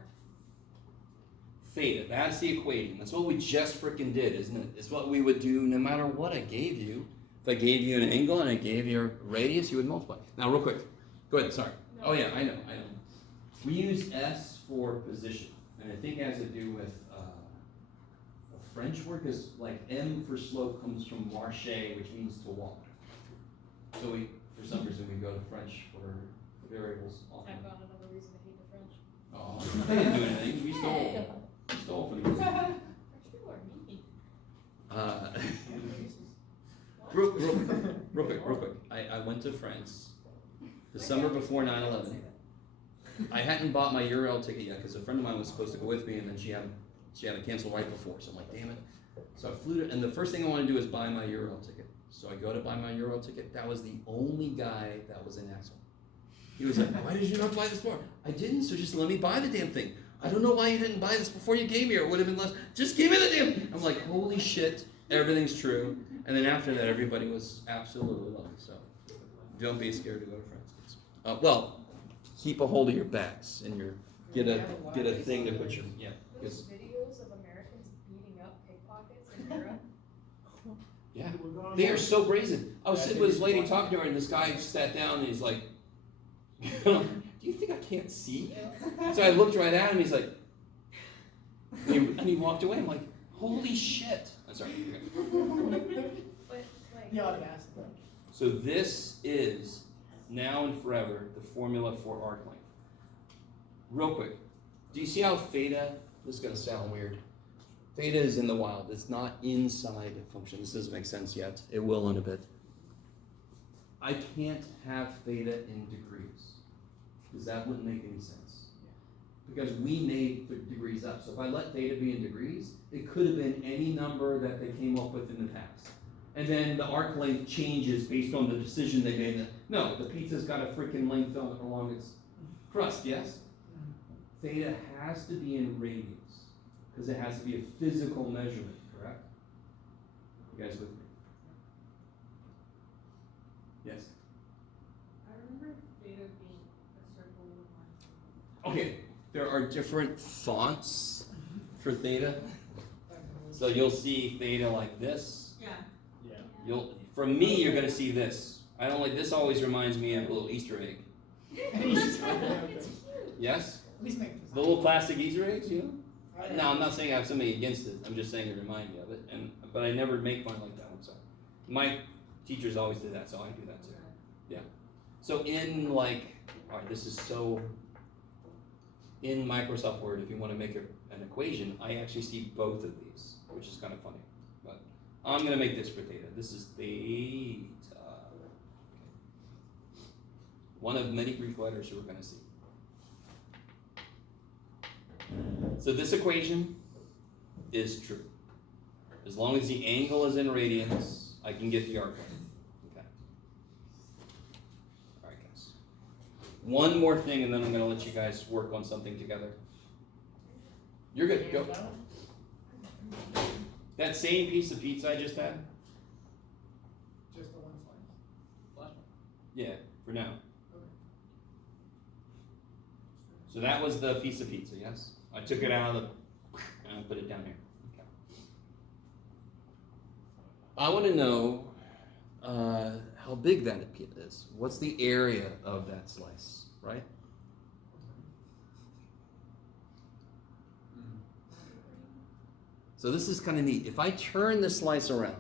theta. That's the equation. That's what we just freaking did, isn't it? It's what we would do no matter what I gave you. If I gave you an angle and I gave you a radius, you would multiply. Now, real quick. Go ahead, sorry. Oh yeah, I know. We use S for position, and I think it has to do with a French word, because like M for slope comes from marche, which means to walk. So we, for some reason, we go to French for variables often. I found another reason to hate the French. Oh, they didn't do anything. We stole. We stole from them. French people are mean. Real quick. I went to France the summer before 9/11. I hadn't bought my Euro ticket yet because a friend of mine was supposed to go with me, and then she had to cancel right before. So I'm like, damn it. So I flew to, and the first thing I want to do is buy my Euro ticket. So I go to buy my Euro ticket. That was the only guy that was an asshole. He was like, why did you not buy this before? I didn't, so just let me buy the damn thing. I don't know why you didn't buy this before you gave me, or it would have been less. Just give me the damn. I'm like, holy shit, everything's true. And then after that, everybody was absolutely lovely. So don't be scared to go to France. Well, keep a hold of your bags and get a thing to put your Those videos of Americans beating up pickpockets in Europe. Yeah, they are so brazen. I was sitting with this lady talking to her, and this guy sat down, and he's like, "Do you think I can't see?" So I looked right at him. He's like, and he walked away. I'm like, "Holy shit!" I'm sorry. But like, The audacity. So this is now and forever the formula for arc length. Real quick, do you see how theta? This is gonna sound weird. Theta is in the wild. It's not inside a function. This doesn't make sense yet. It will in a bit. I can't have theta in degrees, because that wouldn't make any sense. Because we made the degrees up. So if I let theta be in degrees, it could have been any number that they came up with in the past. And then the arc length changes based on the decision they made. No, the pizza's got a freaking length along its crust, yes? Theta has to be in radians, because it has to be a physical measurement, correct? You guys with me? Yes? I remember theta being a circle with one. Okay, there are different fonts for theta. So you'll see theta like this. Yeah. Yeah. From me, you're gonna see this. I don't like, this always reminds me of a little Easter egg. It's cute. Yes? Please make The little plastic Easter eggs, you know? No, I'm not saying I have something against it. I'm just saying it reminds me of it. But I never make mine like that one. So my teachers always did that, so I do that too. Yeah. So in all right, this is so. In Microsoft Word, if you want to make an equation, I actually see both of these, which is kind of funny. But I'm gonna make this for theta. This is theta. One of many Greek letters you we're gonna see. So this equation is true. As long as the angle is in radians, I can get the arc length. Okay. All right, guys. One more thing, and then I'm going to let you guys work on something together. You're good. Go. That same piece of pizza I just had? Just the one slice. Yeah, for now. So that was the piece of pizza, yes? I took it out of the, and I put it down here. Okay. I want to know how big that is. What's the area of that slice, right? So this is kind of neat. If I turn the slice around,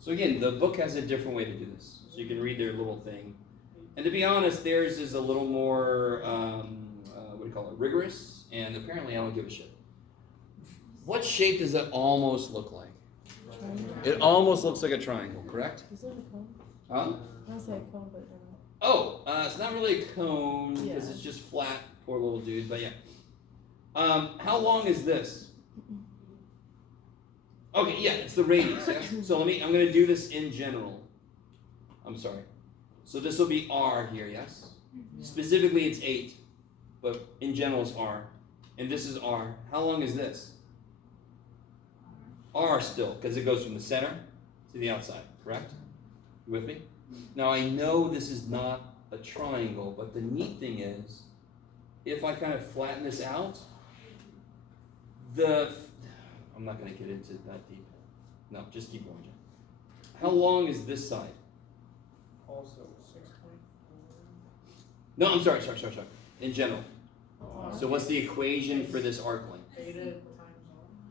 so again, the book has a different way to do this. So you can read their little thing. And to be honest, theirs is a little more, what do you call it, rigorous, and apparently I don't give a shit. What shape does it almost look like? It almost looks like a triangle, correct? Is it a cone? Huh? I say a cone, but Oh, it's not really a cone, because Yeah. it's just flat, poor little dude, but yeah. How long is this? Okay, yeah, it's the radius, yes? So I'm gonna do this in general. I'm sorry. So this will be R here, yes? Specifically it's 8, but in general it's R. And this is R. How long is this? R still, because it goes from the center to the outside, correct? You with me? Now I know this is not a triangle, but the neat thing is, if I kind of flatten this out, I'm not going to get into that deep. No, just keep going, Jen. How long is this side? Also 6.4. No, I'm sorry. In general. So what's the equation for this arc length? Theta times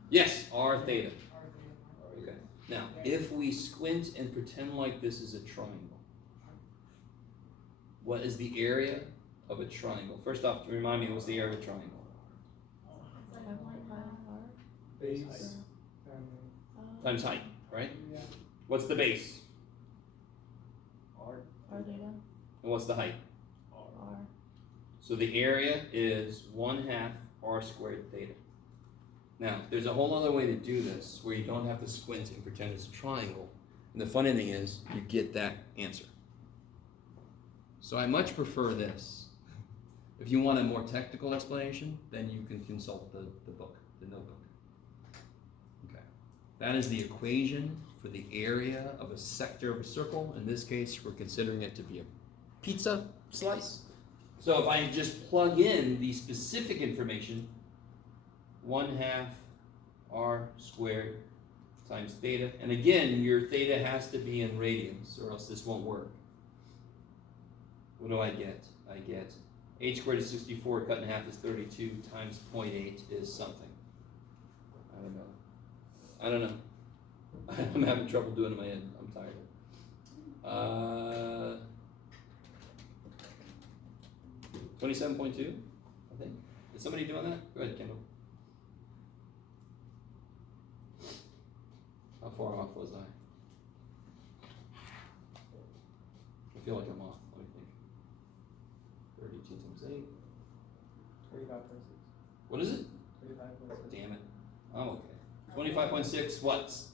Yes, R theta. R. Okay. Now, if we squint and pretend like this is a triangle, what is the area of a triangle? First off, remind me, what's the area of a triangle? Base. Times height, right? Yeah. What's the base? R. R theta. And what's the height? R. R. So the area is 1/2 R squared theta. Now, there's a whole other way to do this where you don't have to squint and pretend it's a triangle. And the funny thing is, you get that answer. So I much prefer this. If you want a more technical explanation, then you can consult the book, the notebook. Okay. That is the equation for the area of a sector of a circle. In this case, we're considering it to be a pizza slice. So if I just plug in the specific information, 1/2 R squared times theta, and again, your theta has to be in radians or else this won't work. What do I get? I get 8 squared is 64, cut in half is 32, times 0.8 is something. I don't know. I'm having trouble doing it in my head. I'm tired. 27.2, I think. Is somebody doing that? Go ahead, Kendall. How far off was I? I feel like I'm off. Let me think. 32 times 8. 25.6. What is it? 25.6. Damn it. I'm okay. 25.6 what?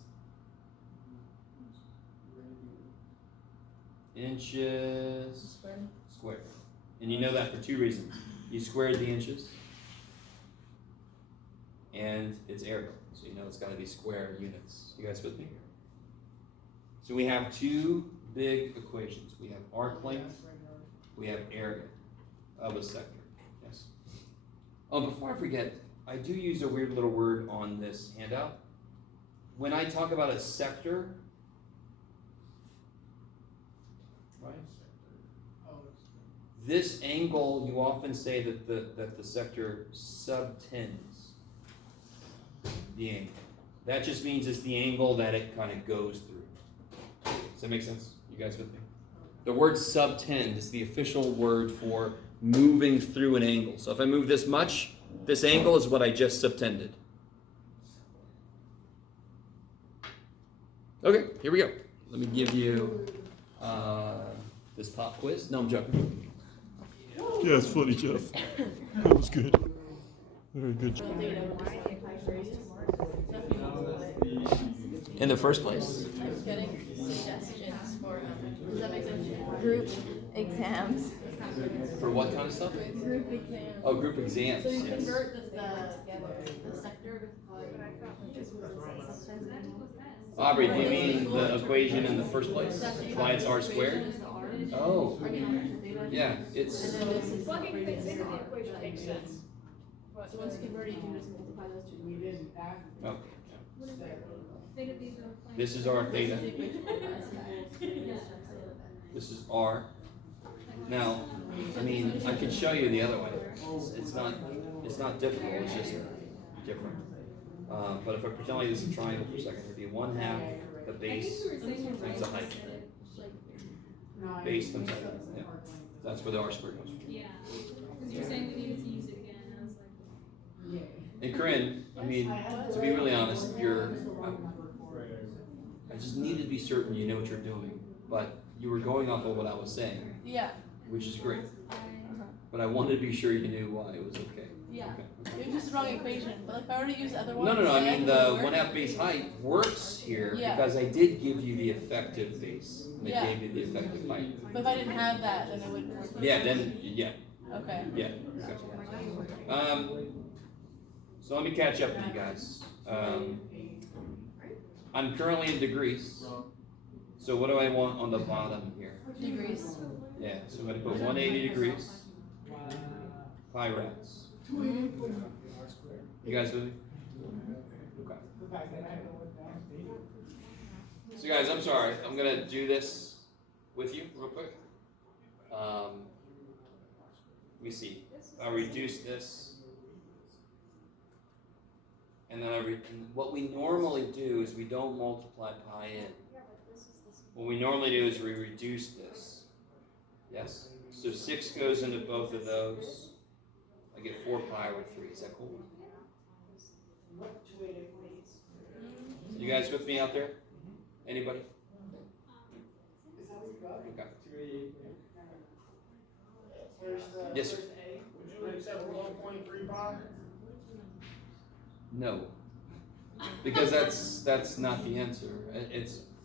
Inches Squared. squared. And you know that for 2 reasons. You squared the inches, and it's area. So you know it's gotta be square units. You guys with me? So we have two big equations. We have arc length, we have area of a sector. Yes. Oh, before I forget, I do use a weird little word on this handout. When I talk about a sector, right? This angle, you often say that the sector subtends the angle. That just means it's the angle that it kind of goes through. Does that make sense? You guys with me? The word subtend is the official word for moving through an angle. So if I move this much, this angle is what I just subtended. Okay, here we go. Let me give you this pop quiz. No, I'm joking. Yeah, it's funny, Jeff. That was good. Very good. In the first place? I was getting suggestions for, does that make sense? Group exams. For what kind of stuff? Group exams. Oh, group exams. So you Yes. convert the sector Aubrey, do you mean the equation in the first place? Why it's r squared? Oh, yeah, it's. Plugging things into the equation makes sense. So once you convert it, you can just multiply those two. We didn't add. Okay. Theta, these are plain. This is our theta. This is r. Now, I mean, I could show you the other way. It's not difficult. It's just different. But if I pretend like this is a triangle for a second, it'd be 1/2 the base times the height. Base times height. Yeah. That's where the r squared comes from. Yeah, because you're saying we needed to use it again, and I was like, And Corinne, I mean, to be really honest, I just needed to be certain you know what you're doing. But you were going off of what I was saying, Yeah. which is great. But I wanted to be sure you knew why it was okay. Yeah. Okay. It was just the wrong equation, but if I were to use the other one. No. I instead, mean, would it the work? 1/2 base height works here Yeah. because I did give you the effective base. And I Yeah. gave you the effective height. But if I didn't have that, then it wouldn't work. Yeah, then, yeah, Okay. yeah. Gotcha. So let me catch up with you guys. I'm currently in degrees. So what do I want on the bottom here? Degrees. Yeah, so I'm gonna put 180 degrees. Pi rads. You guys with me? Okay. So guys, I'm sorry. I'm gonna do this with you real quick. Let me see. I'll reduce this. And then and what we normally do is we don't multiply pi in. What we normally do is we reduce this. Yes? So 6 goes into both of those. I get 4 pi over 3. Is that cool? You guys with me out there? Anybody? Okay. Yes, sir. Would you accept 1.3 pi? No. Because that's not the answer.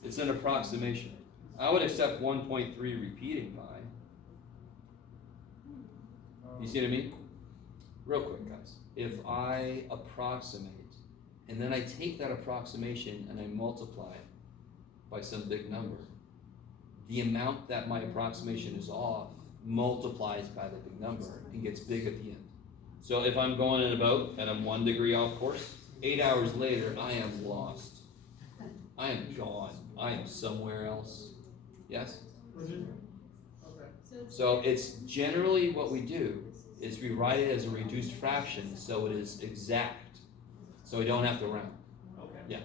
It's an approximation. I would accept 1.3 repeating pi. You see what I mean? Real quick, guys. If I approximate, and then I take that approximation and I multiply it by some big number, the amount that my approximation is off multiplies by the big number and gets big at the end. So if I'm going in a boat and I'm 1 degree off course, 8 hours later, I am lost. I am gone. I am somewhere else. Yes? Okay. So it's generally what we do is we write it as a reduced fraction so it is exact. So we don't have to round. Okay. Yeah.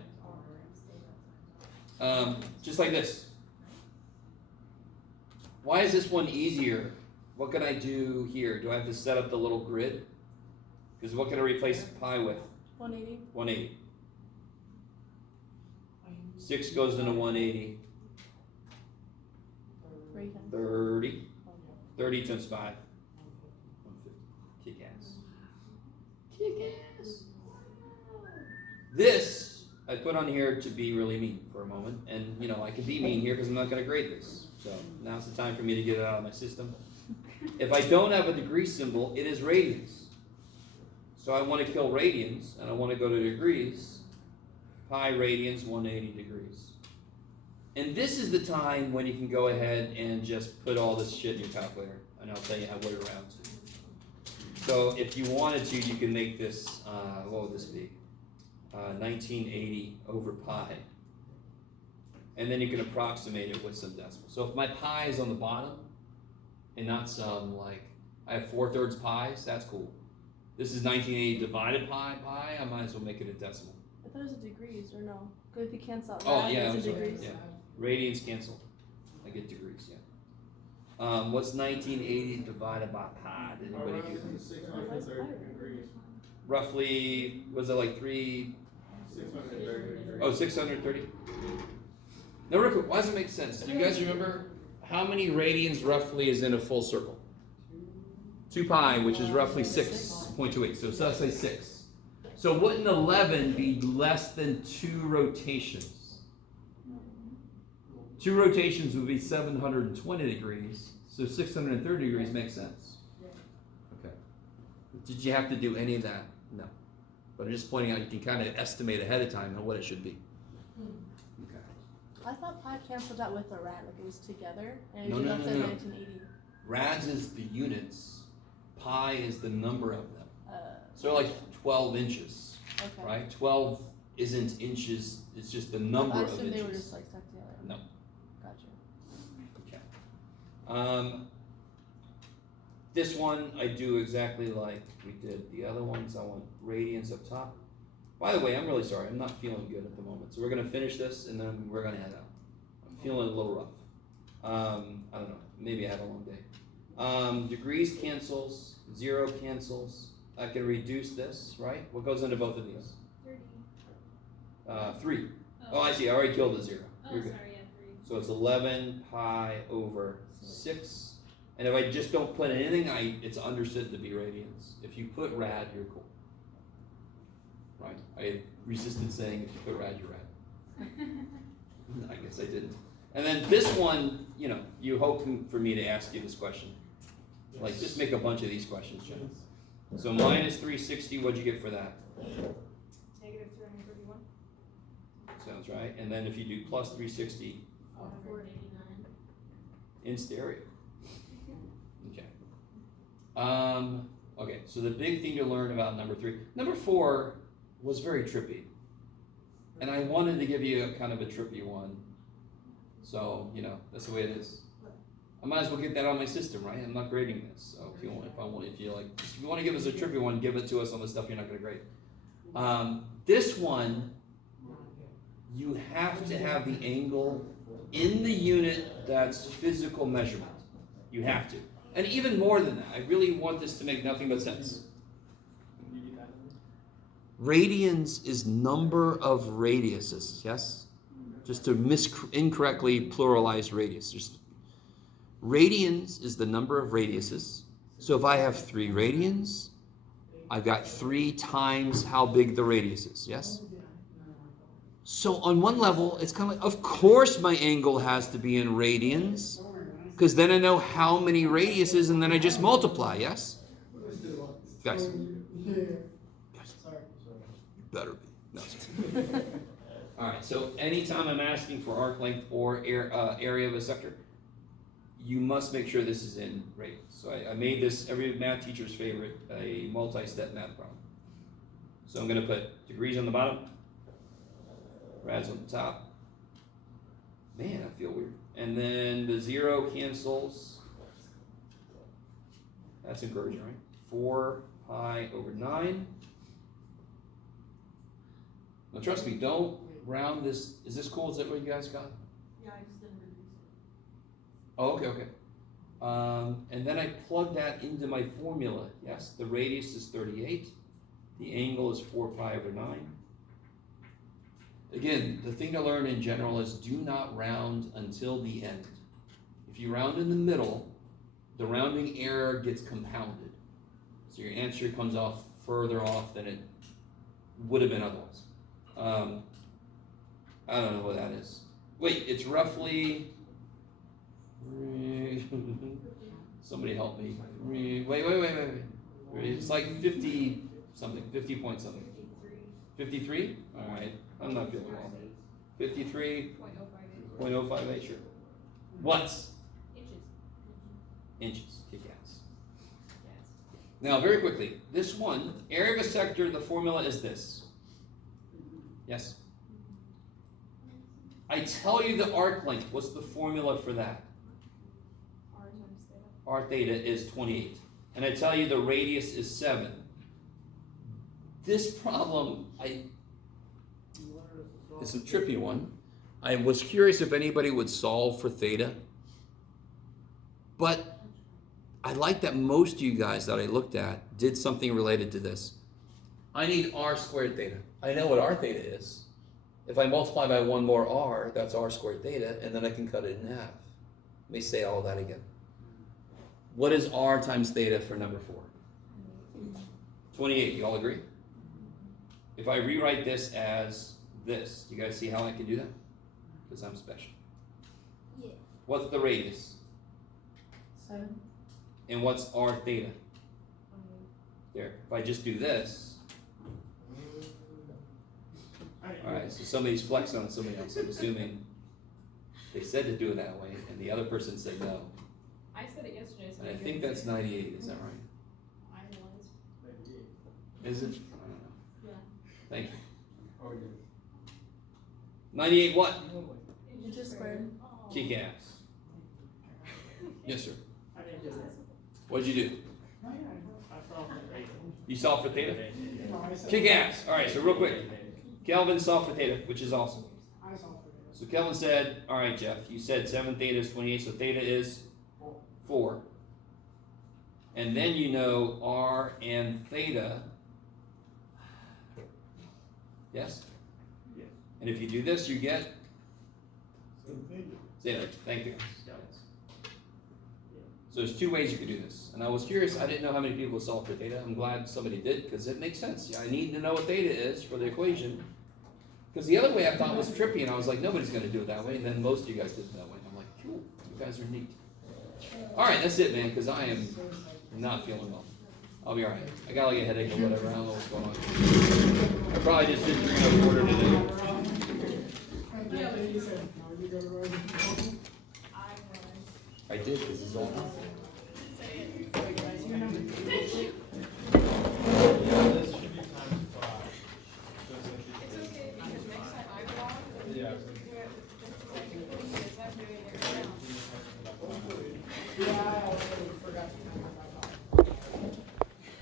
Just like this. Why is this one easier? What can I do here? Do I have to set up the little grid? Because what can I replace pi with? 180. 180. 6 goes into 180. 3 times. 30. 30 times 5. 150. Kick ass. Kick ass. This I put on here to be really mean for a moment. And, you know, I can be mean here because I'm not going to grade this. So now's the time for me to get it out of my system. If I don't have a degree symbol, it is radians. So I want to kill radians, and I want to go to degrees. Pi radians, 180 degrees. And this is the time when you can go ahead and just put all this shit in your calculator, and I'll tell you how what it rounds to. So if you wanted to, you can make this, what would this be? 1980 over pi. And then you can approximate it with some decimals. So if my pi is on the bottom, and not some, like, I have 4/3 pi's, that's cool. This is 1980 divided pi, I might as well make it a decimal. I thought it was a degrees, or no? Because if you cancel out Oh, rad, yeah, it's I'm a sorry, degrees. yeah. Radians cancel. I get degrees, yeah. What's 1980 divided by pi? Did anybody do this? 630 degrees. Roughly, was it like 630 degrees. Oh, 630? Now, real quick, why does it make sense? Do you guys remember how many radians roughly is in a full circle? 2 pi, which is roughly 6.28. So let's say 6. So wouldn't 11 be less than 2 rotations? 2 rotations would be 720 degrees. So 630 degrees makes sense. Okay. Did you have to do any of that? No. But I'm just pointing out you can kind of estimate ahead of time what it should be. Okay. I thought pi canceled out with the rad, like it was together, and No, it no, left no, at no. 1980. Rads is the units. Pi is the number of them. Uh, So like 12 inches, okay. right? 12 isn't inches, it's just the number I of assumed they were inches. just like stuck together. No. Gotcha. Okay. This one I do exactly like we did the other ones. I want radians up top. By the way, I'm really sorry. I'm not feeling good at the moment. So we're going to finish this and then we're going to head out. I'm feeling a little rough. I don't know. Maybe I had a long day. Degrees cancels. 0 cancels. I can reduce this, right? What goes into both of these? 30. 3. Oh, I see. I already killed the 0. Oh, You're good. sorry, yeah, 3. So it's 11 pi over 6. And if I just don't put anything, it's understood to be radians. If you put rad, you're cool. Right? I resisted saying if you put rad, you're rad. I guess I didn't. And then this one, you hope for me to ask you this question. Like, just make a bunch of these questions, Jen. So minus 360, what'd you get for that? Negative 331. Sounds right. And then if you do plus 360 489. in stereo. Okay. Okay, so the big thing to learn about number 3. Number 4 was very trippy. And I wanted to give you a kind of a trippy one. So, that's the way it is. I might as well get that on my system, right? I'm not grading this. So if you want to give us a trippy one, give it to us on the stuff you're not going to grade. This one, you have to have the angle in the unit that's physical measurement. You have to. And even more than that, I really want this to make nothing but sense. Radians is number of radiuses, yes? Just to incorrectly pluralize radius. Radians is the number of radiuses. So if I have 3 radians, I've got 3 times how big the radius is, yes? So on one level, it's kind of like, of course my angle has to be in radians, because then I know how many radiuses, and then I just multiply, yes? Guys. You better be. No, sorry. All right, so anytime I'm asking for arc length or area of a sector, you must make sure this is in radians. So I made this every math teacher's favorite, a multi-step math problem. So I'm going to put degrees on the bottom, rads on the top. Man, I feel weird. And then the 0 cancels. That's encouraging, right? 4 pi over 9. Now trust me, don't round this. Is this cool? Is that what you guys got? Yeah, I just didn't reduce it. Oh, okay. And then I plug that into my formula. Yes, the radius is 38. The angle is 4 pi over 9. Again, the thing to learn in general is do not round until the end. If you round in the middle, the rounding error gets compounded. So your answer comes off further off than it would have been otherwise. I don't know what that is. Wait, it's roughly... Somebody help me. Wait. It's like 50 something, 50 point something. 53? All right, I'm not feeling well. 53.058, 0.058 sure. What's? inches. Inches, kick ass. Yes. Now, very quickly, this one, area of a sector, the formula is this. Yes? I tell you the arc length, what's the formula for that? R times theta. R theta is 28. And I tell you the radius is 7. This problem, it's a trippy one. I was curious if anybody would solve for theta. But I like that most of you guys that I looked at did something related to this. I need r squared theta. I know what r theta is. If I multiply by one more r, that's r squared theta, and then I can cut it in half. Let me say all that again. What is r times theta for number 4? 28, you all agree? If I rewrite this as this, you guys see how I can do that? Because I'm special. Yeah. What's the radius? 7. And what's r theta? There. If I just do this, alright, so somebody's flexing on somebody else. I'm assuming they said to do it that way, and the other person said no. I said it yesterday, so And I maybe think I that's said 98, is that right? I was. Is it? I don't know. Yeah. Thank you. Oh, yeah. 98 what? Inches squared. Kick ass. Yes, sir. I didn't do that. What'd you do? I saw that. You solved for theta? No, I said- Kick ass. Alright, so real quick. Kelvin solved for theta, which is awesome. I saw it. So Kelvin said, alright Jeff, you said 7 theta is 28, so theta is 4. And then you know r and theta. Yes? Yes. And if you do this, you get zeta. Thank you. So there's 2 ways you could do this. And I was curious, I didn't know how many people solved for theta. I'm glad somebody did, because it makes sense. Yeah, I need to know what theta is for the equation. Because the other way I thought was trippy, and I was like, nobody's going to do it that way. And then most of you guys did it that way. I'm like, cool, you guys are neat. All right, that's it, man, because I am not feeling well. I'll be all right. I got like a headache or whatever. I don't know what's going on. I probably just didn't drink enough water today. I did, because it's all. Say it.